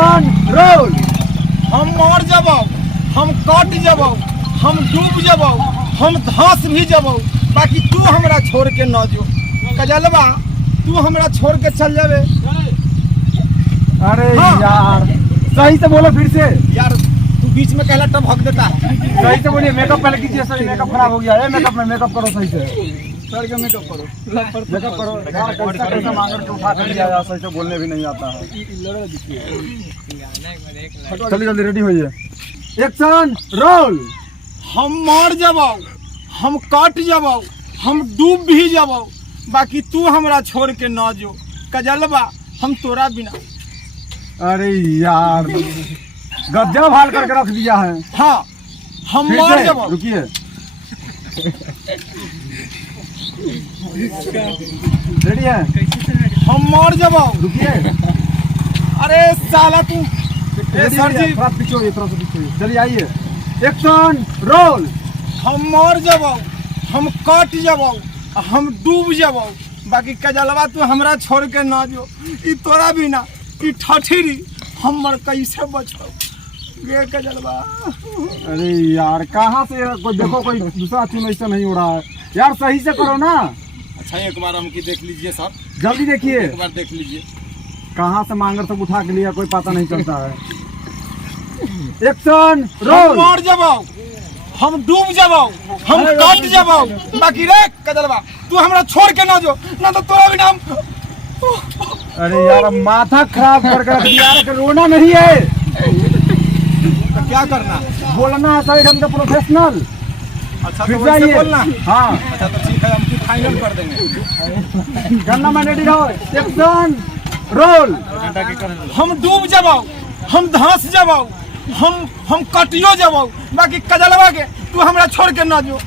Action roll. हम मर जबौ, हम कट जबौ, हम डूब जबौ, हम धंस भी जबौ, बाकी तू हमरा छोड़ के न जो। कजलवा तू हमरा छोड़ के चल जावे। अरे यार सही से बोलो फिर से। यार तू बीच में कहला टप हक देता है। सही से बोलिए। मेकअप पहले कीजिए। सही मेकअप खराब हो गया है। मेकअप करो सही से। सर का मेकअप करो। मेकअप करो यार। कैसा मांगर के उठा कर दिया। सही से बोलने भी नहीं आता है। चलिए जल्दी रेडी होइए। Action roll. हम मर जबौ, हम कट जबौ, हम डूब भी जबौ, बाकी तू हमरा छोड़ के न जो। कजलवा हम तोरा बिना। अरे यार गजब हाल करके रख दिया है। हाँ हम मर जबौ। रुकिए। रेडी है। हम मर जबौ। रुकिए। अरे साला तू सर जी थोड़ा पीछे होइए, थोड़ा सा पीछे होइए। चलिए आइए। Action roll. हम मर जबौ, हम कट जबौ, हम डूब जबौ, बाकी कजलवा तू हमरा छोड़ के न जो। ई तोरा बिना ई ठठीरी हमर कैसे बचौ गे कजलवा। अरे यार कहाँ से कोई देखो कोई दूसरा चुन ऐसा नहीं हो रहा है यार। सही से करो ना। अच्छा एक बार हमकी देख लीजिए साहब। जल्दी देखिए। एक बार देख लीजिए। कहाँ से मांगर सब उठा के लिया कोई पता नहीं चलता है। एक्शन हम रोल। मर जबौ, हम डूब जबौ, हम कट जबौ, बाकी रे कजलवा तू हमरा छोड़ के न जो, ना तो तोरा बिना हम। अरे यार माथा खराब करके रख दिया यार। रोना नहीं है, तो क्या करना? बोलना है सही ढंग से प्रोफेशनल। अच्छा फिर तो वैसे जाइए। बोलना। हाँ अच्छा तो ठीक है, हम फाइनल कर देंगे। करना मैं रेडी रहो। Action roll. हम डूब जबौ, हम धंस जबौ, हम कटियो जबौ, बाकी कजलवा के तू हमरा छोड़ के न जो।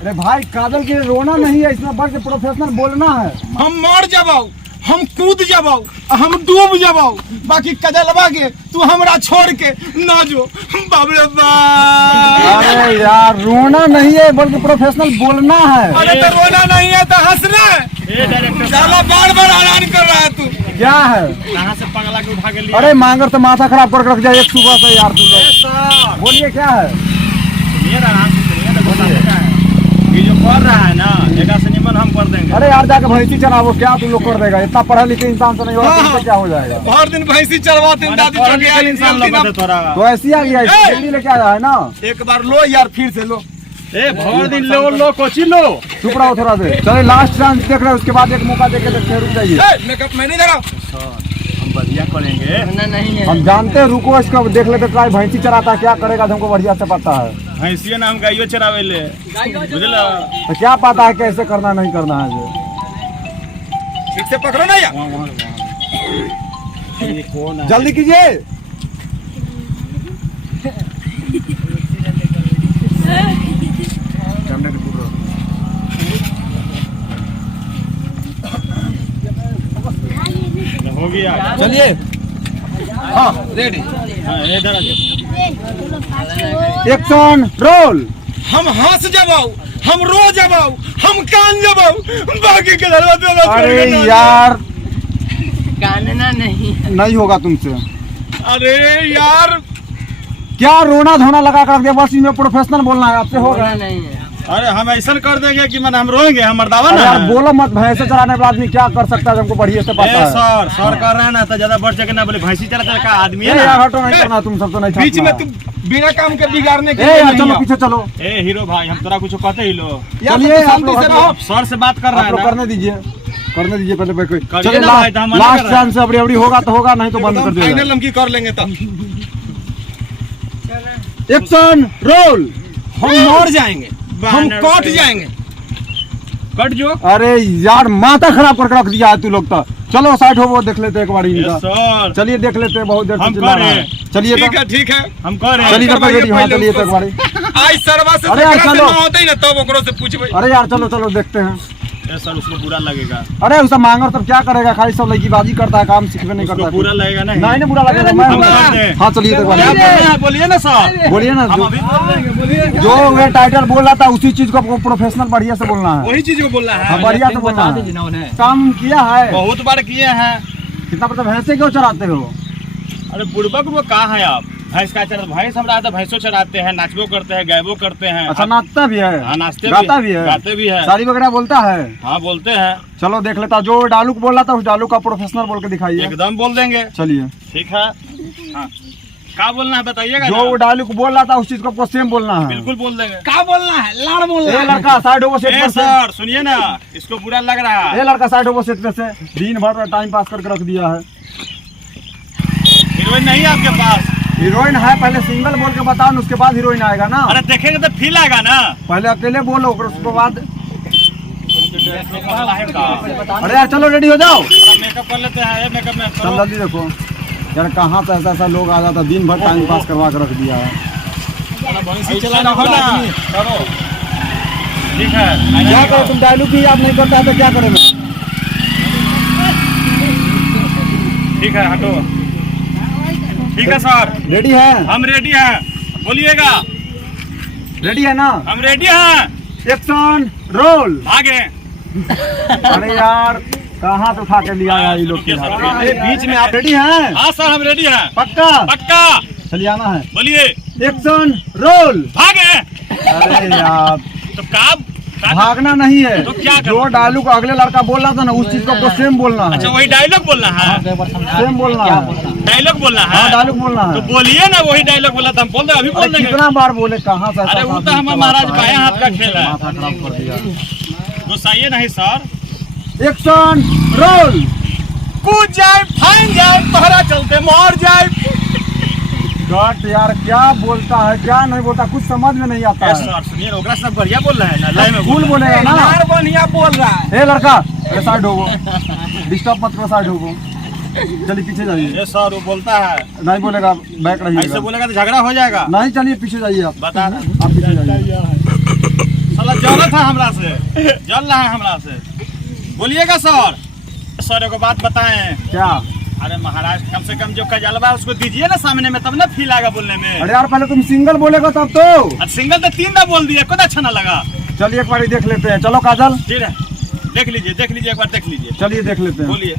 अरे भाई काजल के रोना नहीं है, इसमें बढ़ के प्रोफेशनल बोलना है। हम मर जबौ, हम कूद जबौ, हम डूब जबौ, बाकी कजलवा के तू हमरा छोड़ के न जो। बाप रे बाप। अरे यार रोना नहीं है बल्कि प्रोफेशनल बोलना है। अरे तो रोना नहीं है तो हंसना है। साला बार बार हैरान कर रहा है तू। क्या है? कहाँ से पगला के उठा के लिया? अरे मांगर तो माथा खराब करके रख जाए एक सुबह से यार तू लोग। बोलिए क्या है? ये जो कर रहा है ना एक से निमन हम कर देंगे। अरे यार जाके भैंसी चलाओ। क्या तू लोग कर देगा? इतना पढ़ा लिखे इंसान तो नहीं होगा। तुमसे क्या हो जाएगा? हर दिन भैंसी चलवाते दादी इंसान तो ऐसी आ गया जल्दी लेके आया है ना। एक बार लो यार, फिर से लो। भर दिन लो कोची लो। चुप रहो थोड़ा देर। चले लास्ट चांस देख रहे हैं, उसके बाद एक मौका देके देखते रुक जाइए। मेकअप मैं नहीं दे रहा। हम बढ़िया करेंगे। नहीं है। हम जानते हैं, रुको इसका देख लेते ट्राई। भैंसी चराता है क्या करेगा हमको बढ़िया से पता है। भैंसिया ना हम गाइयो चरावे ले बुझला। तो क्या पता है कैसे करना नहीं करना है। जो ठीक से पकड़ो ना यार। जल्दी कीजिए। हो गया। चलिए हाँ रेडी। Action roll. हम हंस जबौ, हम रो जबौ, हम कान जबौ, बाकी के दरवा तो अरे यार कानना नहीं होगा तुमसे। अरे यार क्या रोना धोना लगा कर दिया। बस इसमें प्रोफेशनल बोलना है। आपसे होगा नहीं है। अरे हम ऐसा कर देंगे कि मन हम रोएंगे। हम मर्दावा अरे ना यार बोलो मत। भैंसे चलाने वाला आदमी क्या कर सकता है हमको बढ़िया से पता है। सर कर रहे हैं ना तो ज्यादा बढ़ चढ़ के ना बोले। भैंसी चला का आदमी है ए ना। यार हटो नहीं करना। तुम सब तो नहीं बीच में छापना तुम बिना काम के बिगाड़ने के है। लिए यार नहीं चलो आओ। पीछे चलो। ए हीरो भाई हम तोरा कुछ कहते ही लो। यार चलिए, तो आप शांति लोग से रहो। सर से बात कर रहा आप है लोग ना। करने दीजिए पहले। करिए चलिए ना भाई, तो हम मना कर लास्ट रहे हैं। चांस अब रेवड़ी होगा तो होगा, नहीं तो बंद कर फाइनल दिया। हम की कर लेंगे तब। Action roll. हम मर जाएंगे, हम कट जाएंगे। कट जो। अरे यार माथा खराब करके रख दिया है तू लोग तो। चलो साइड हो वो देख लेते एक बारी इनका। सर चलिए देख लेते हैं। बहुत देर से हम चिल्ला कर रहा रहे है। चलिए ठीक तो है ठीक है। हम कर रहे हैं। चलिए तब करवाइए रेडी। हाँ पहले चलिए तो एक उसको। बारी। आज सरवा से अरे यार टकरा से चलो। ना होते ही ना तब ओकरो से पूछबे। अरे यार चलो देखते हैं। सर उसको बुरा लगेगा। अरे उसका मांगर तब क्या करेगा? खाली सब लड़कीबाजी करता है, काम सीखने नहीं करता उसको है। बुरा लगेगा नहीं। नहीं बुरा लगेगा। मैं हम कर दें। हाँ चलिए तो एक क्या बारी। बोल रहे हैं? बोलिए ना सर। बोलिए ना। हम अभी बोल देंगे। जो वे टाइटल बोल रहा था उसी चीज को प्रोफेशनल बढ़िया से बोलना है। वही चीज को बोल रहा हाँ है। बढ़िया से बोलना है। काम किया है। बहुत बार किए हैं। कितना पड़ता? भैंसे क्यों चराते हो? अरे बुढ़बक वो कहाँ है आप? भैंस का चरा, भैंस हम रहते भैंसों चराते हैं, नाचबो करते हैं, गायबो करते हैं। अच्छा, नाचता भी है? हाँ, नाचते गाता भी है, गाते भी है, शादी वगैरह बोलता है? हाँ बोलते हैं। चलो देख लेता, जो डालूक बोल रहा था उस डालूक का प्रोफेशनल बोल के दिखाइए। एकदम बोल देंगे। चलिए ठीक है। हाँ, क्या बोलना है बताइएगा। जो वो डालूक बोल रहा था उस चीज को सेम बोलना है। बिल्कुल बोल देंगे। क्या बोलना है? लाड़ बोलना ए है। लड़का साइड हो सेट पर से। सर सुनिए ना, इसको बुरा लग रहा है। ए लड़का साइड हो सेट पे से। दिन भर टाइम पास करके रख दिया है। हीरोइन नहीं है आपके पास? हीरोइन है, पहले सिंगल बोल के बताओ ना, उसके बाद हीरोइन आएगा ना। अरे देखेंगे तो फील आएगा ना। पहले अकेले बोलो, उसके बाद। मेकअप अरे यार चलो रेडी हो जाओ, कर लेते हैं। मेकअप में चल जल्दी देखो यार, कहाँ से ऐसा ऐसा लोग आ जाता, दिन भर टाइम पास करवा के रख दिया है। करो। ठीक है। क्या करो तुम? डायलॉग ही याद नहीं करता है तो क्या करें मैं? ठीक है, हटो। ठीक है सर, रेडी है? हम रेडी हैं। बोलिएगा। रेडी है ना? हम रेडी हैं। Action roll. आगे। अरे यार कहाँ से उठा के लिया यार ये लोग की यार। अरे बीच में आप रेडी हैं? हाँ सर, हम रेडी हैं। पक्का? पक्का। चलिए आना है। बोलिए। Action roll. भागे। अरे यार तो कब भागना नहीं है, तो क्या जो डायलॉग अगले लड़का बोल रहा था ना उस चीज को सेम बोलना है। अच्छा, वही डायलॉग बोलना है। सेम बोलना है। डायलॉग बोलना हाँ है। डायलॉग बोलना तो है। बोलिए ना, वही डायलॉग बोला था, हम बोल दे, अभी बोल अरे देंगे। कितना बार बोले, कहाँ से? अरे वो तो हमारा महाराज बायां हाथ का खेल है। माथा खराब कर दिया। गुस्साइए नहीं सर। Action role. कूद जाए, फाइन जाए, तोहरा चलते मर जाए। गट यार क्या बोलता है क्या नहीं बोलता, कुछ समझ में नहीं आता है। सर सुनिए, ओकरा सब बढ़िया बोल रहा है ना, लाइन में फुल बोलेगा ना। लाड़ बढ़िया बोल रहा है। ए लड़का साइड होगो, डिस्टर्ब मत करो, साइड होगो। चलिए पीछे जाइए। ये सर वो बोलता है, नहीं बोलेगा, बैक ऐसे रहिएगा। बोलेगा तो झगड़ा हो जाएगा। नहीं चलिए पीछे जाइए आप। बता ना। आप पीछे जाइए। साला जल था हमरा से, जल रहा है हमरा से। बोलिएगा सर। सर एगो बात बताएं। क्या? अरे महाराज, कम से कम जो कजलवा है उसको दीजिए ना सामने में, तब ना फील आएगा बोलने में। अरे यार पहले तुम सिंगल बोलेगा तब तो। सिंगल तो 3 बार बोल दिया, खुद अच्छा ना लगा। चलिए एक बार देख लेते हैं। चलो काजल ठीक है, देख लीजिए एक बार देख लीजिए। चलिए देख लेते हैं। बोलिए।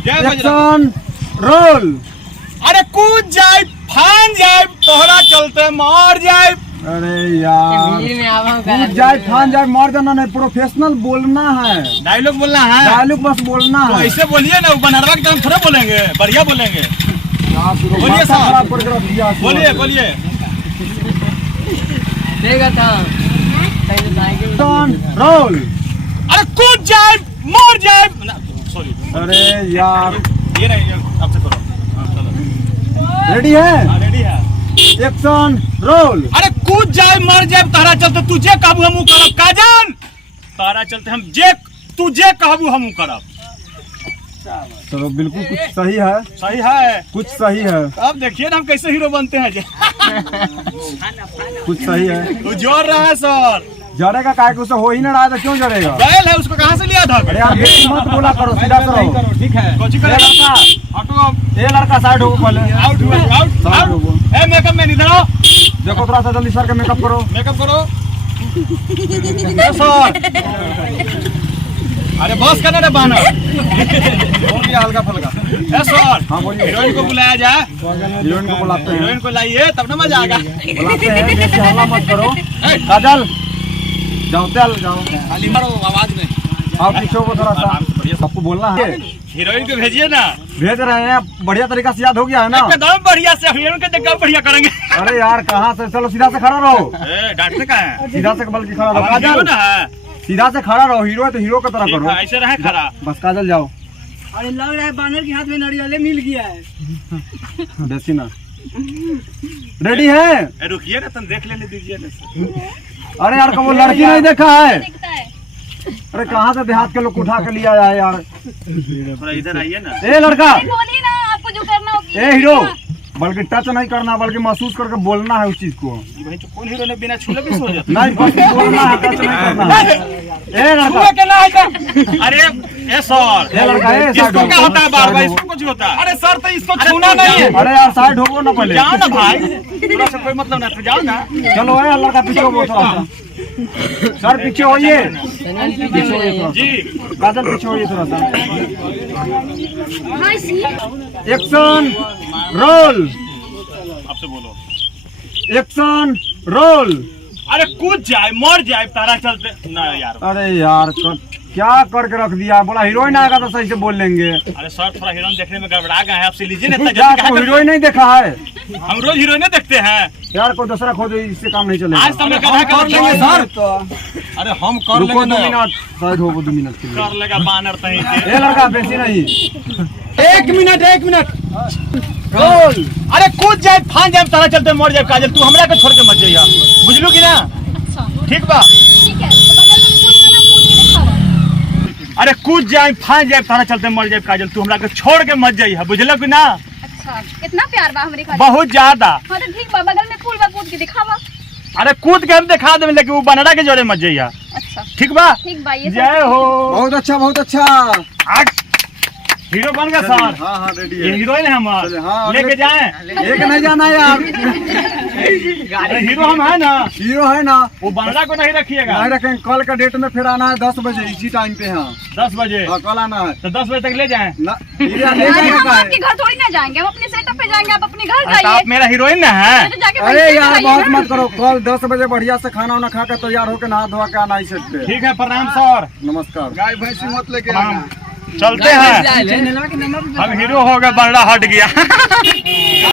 जय बजरंग। Action roll. अरे कूद जाए, फान जाए, तोहरा चलते मर जाए। अरे यार हिंदी में आवा कूद जाए फान जाए मर जाना नहीं, प्रोफेशनल बोलना है। डायलॉग बोलना है। डायलॉग बस बोलना तो है। ऐसे बोलिए ना, बनरवा की तरह थोड़ा बोलेंगे, बढ़िया बोलेंगे। बोलिए माथा साहब। खराब करके रख दिया है। बोलिए बोलिए। देगा था एक्शन रोल। अरे कूद जाए, मर जाए। सॉरी, अरे यार ये नहीं, अब से करो। हाँ, चलो। रेडी है? हाँ, रेडी है। Action roll. अरे कूद जाए, मर जाए, तारा चलते तुझे काबू हमू करब। काजन तारा चलते हम जे तुझे काबू हमू करब। चलो बिल्कुल कुछ सही है, सही है। कुछ सही है, अब देखिए ना हम कैसे हीरो बनते हैं। कुछ सही है। वो जोर रहा है सर। जड़ेगा काहे, उसे हो ही ना रहा है तो क्यों जड़ेगा? बैल है, उसको कहाँ से लिया था? अरे यार बेटी मत बोला करो, सीधा करो। ठीक है। कोची ए करेगा? लड़का, हटो अब। ए लड़का साइड हो पहले। आउट हुआ, आउट साइड आउट। हो। ए मेकअप मैन इधर आओ, देखो थोड़ा सा जल्दी सर का मेकअप करो। मेकअप करो। ए सर, अरे बस करना रे बानर। बोल दिया हल्का फुल्का। ए सर, हाँ बोलिए। हीरोइन को बुलाया जाए। हीरोइन को बुलाते हैं, हीरोइन को लाइए तब ना मजा आएगा। बुलाते हैं, जैसे हल्ला मत करो। काजल जाओ, चल जाओ, खाली मारो आवाज में। आओ पीछे हो थोड़ा सा, सबको बोलना है। हीरोइन को भेजिए ना। भेज रहे हैं, बढ़िया तरीका से याद हो गया है ना? एकदम बढ़िया से हीरोइन के जगह बढ़िया करेंगे। अरे यार कहाँ से, चलो सीधा से खड़ा रहो। ए डांटने का है। सीधा से बल्कि खड़ा रहो। अब हीरो काजल ना है। सीधा से खड़ा रहो, हीरो है तो हीरो की तरह ठीक करो। है, ऐसे रहे खड़ा। बस काजल जाओ। अरे लग रहा है बानर के हाथ में नारियल मिल गया है। देखी ना, रेडी है? ए, रुकिए ना, तुम देख लेने दीजिए ना। अरे यार वो लड़की नहीं देखा है? अरे कहाँ से देहात के लोग उठा के लिया है यार। थोड़ा इधर आइए ना। ए लड़का, बोलिए ना, आपको जो करना होगी। ए हीरो, बल्कि टच नहीं करना बल्कि महसूस करके बोलना है उस चीज को। भाई तो कौन हीरो ने बिना छूले भी सो जाता? नहीं बस बोलना है, टच नहीं करना है। ए लड़का, कहना है क्या? अरे ए सर, ए लड़का, ए साइड इसको हो। क्या होता है बार बार? साइड हो। इसको कुछ होता है? अरे सर तो इसको अरे छूना तो नहीं है। अरे यार साइड हो ना पहले। जाओ ना भाई, थोड़ा सा कोई मतलब ना, तो जाओ ना। चलो ए लड़का पीछे हो थोड़ा सा। सर पीछे होइए, पीछे होइए थोड़ा जी सा। काजल पीछे होइए थोड़ा सा। हाय सी एक्शन रोल, आपसे बोलो। Action roll. अरे कूद जाए मर जाए तारा चलते ना यार। अरे यार क्या करके रख दिया, बोला हीरोइन आएगा तो सही से बोल लेंगे। अरे सर थोड़ा हीरोइन देखने में गड़बड़ा गए हैं, आपसे लीजिए ना इतना क्या जल्दी आपको कहाँ हीरोइन नहीं देखा है? करते? हम रोज हीरोइन देखते हैं। यार कोई दूसरा खोजो, इससे काम नहीं चलेगा। आज तो हमने गधा कर लेंगे सर। अरे हम कर रुको लेंगे 2 ना। मिनट, शायद हो 2 मिनट के लिए। कर लेगा बानर तहीं के। ये लड़का बेसी नहीं। 1 मिनट रोल। अरे कूद जाए फान जाए तारा चलते मर जाए काजल, तू हमरा के छोड़ के मत जाइया, बुझलू कि ना? अच्छा ठीक बा। ठीक है, तो बगल में पूल बना, पूल के दिखावा। अरे कूद जाए फान जाए तारा चलते मर जाए काजल, तू हमरा के छोड़ के मत जाइया, बुझलू कि ना? अच्छा, कितना प्यार बा हमरे खातिर। बहुत ज्यादा। हाँ तो ठीक बा, बगल में पूल बा, कूद के दिखावा। अरे कूद के हम दिखा देंगे, लेकिन वो बनरा के जोड़े मत जाइया, अच्छा ठीक बा? ठीक बा, ये सब जय हो। बहुत अच्छा, बहुत अच्छा। आज हीरो बन गया सर। हाँ हाँ रेडी ये है। हीरोइन है हमार, चलिए, हाँ, लेके जाएं। एक नहीं जाना यार, अरे हीरो हम है ना, हीरो है ना। वो बनरा को नहीं रखिएगा। नहीं रखेंगे, कल का डेट में फिर आना है 10 बजे इसी टाइम पे। हाँ 10 बजे हाँ, कल आना है तो 10 बजे तक ले जाएं। ना। हीरा ले अरे जाएगा हम का है? आपके घर थोड़ी ना जाएंगे, हम अपने सेटअप पे जाएंगे, आप अपने घर अरे तो जाइए। आप मेरा हीरोइन ना है। तो जाके अरे बैठिए, यार खाइए बहुत ना। मत करो, कल 10 बजे बढ़िया से खाना वाना खा के तैयार होकर नहा धोआ के आना इस सेट पे। ठीक है, प्रणाम सर। नमस्कार। गाय भैंसी मत लेके प्रणाम। आना। चलते हैं, हम हीरो हो गए, बनरा हट गया।